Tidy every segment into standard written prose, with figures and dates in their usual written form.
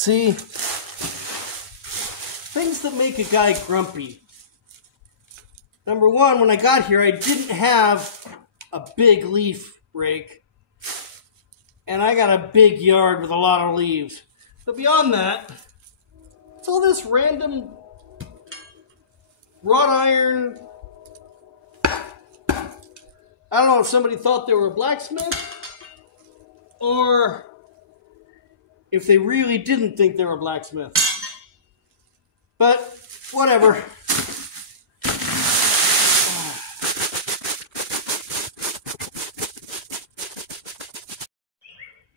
See, things that make a guy grumpy. Number one, when I got here, I didn't have a big leaf rake. And I got a big yard with a lot of leaves. But beyond that, it's all this random wrought iron. I don't know if somebody thought they were a blacksmith or if they really didn't think they were a blacksmith. But whatever.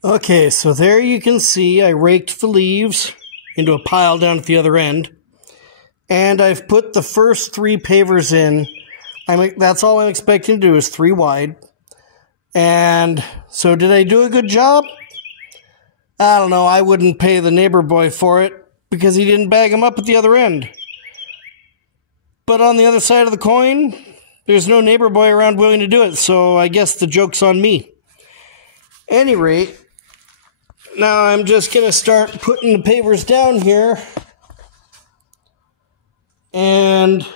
Okay, so there you can see I raked the leaves into a pile down at the other end. And I've put the first 3 pavers in. That's all I'm expecting to do is 3 wide. And so did I do a good job? I don't know. I wouldn't pay the neighbor boy for it because he didn't bag them up at the other end. But on the other side of the coin, there's no neighbor boy around willing to do it. So I guess the joke's on me. Any rate, now I'm just going to start putting the pavers down here and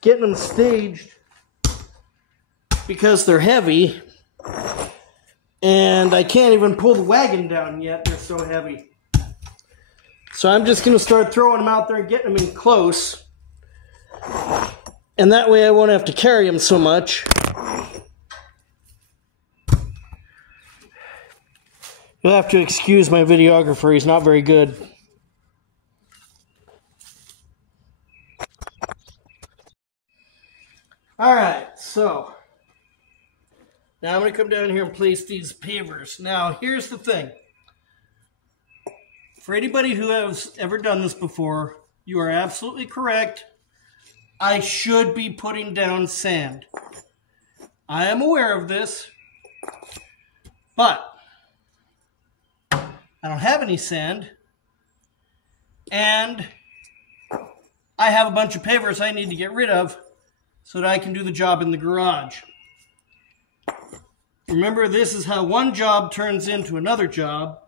getting them staged because they're heavy and I can't even pull the wagon down yet. They're so heavy. So I'm just going to start throwing them out there and getting them in close. And that way I won't have to carry them so much. You'll have to excuse my videographer, he's not very good. Alright, so now I'm going to come down here and place these pavers. Now, here's the thing. For anybody who has ever done this before, you are absolutely correct. I should be putting down sand. I am aware of this, but I don't have any sand, and I have a bunch of pavers I need to get rid of so that I can do the job in the garage. Remember, this is how one job turns into another job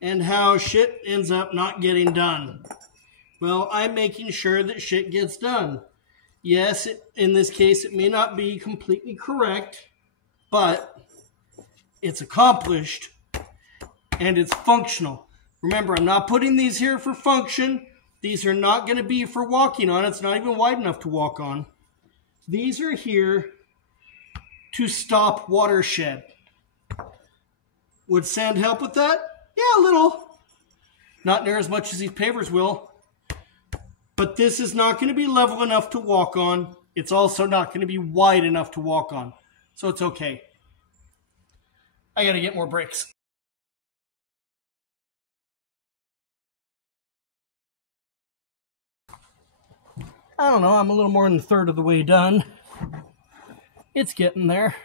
and how shit ends up not getting done. Well, I'm making sure that shit gets done. Yes, in this case, it may not be completely correct, but it's accomplished. And it's functional. Remember, I'm not putting these here for function. These are not going to be for walking on. It's not even wide enough to walk on. These are here to stop watershed. Would sand help with that? Yeah, a little. Not near as much as these pavers will. But this is not going to be level enough to walk on. It's also not going to be wide enough to walk on. So it's okay. I got to get more bricks. I don't know, I'm a little more than a third of the way done. It's getting there.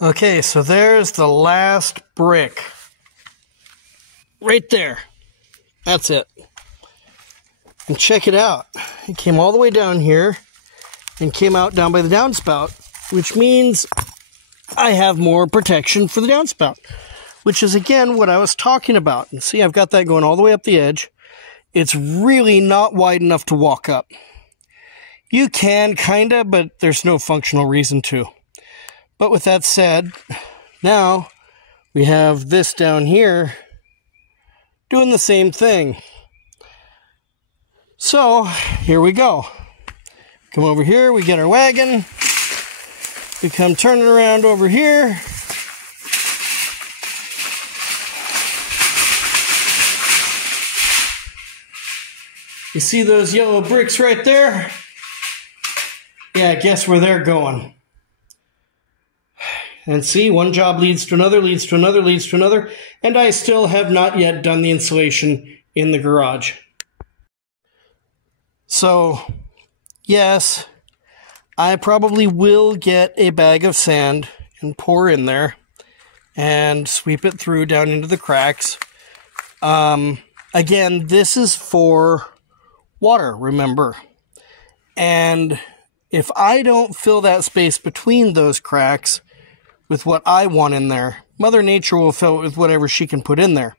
Okay, so there's the last brick. Right there. That's it. And check it out. It came all the way down here and came out down by the downspout, which means I have more protection for the downspout, which is, again, what I was talking about. And see, I've got that going all the way up the edge. It's really not wide enough to walk up. You can, kinda, but there's no functional reason to. But with that said, now we have this down here doing the same thing. So here we go. Come over here, we get our wagon. We come turning around over here. You see those yellow bricks right there? Yeah, guess where they're going. And see, one job leads to another, leads to another, leads to another, and I still have not yet done the insulation in the garage. So, yes, I probably will get a bag of sand and pour in there and sweep it through down into the cracks. Again, this is for water, remember. And if I don't fill that space between those cracks with what I want in there, Mother Nature will fill it with whatever she can put in there.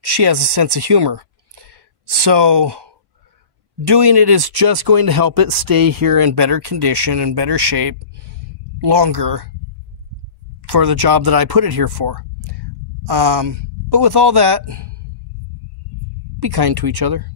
She has a sense of humor. So doing it is just going to help it stay here in better condition and better shape longer for the job that I put it here for. But with all that, be kind to each other.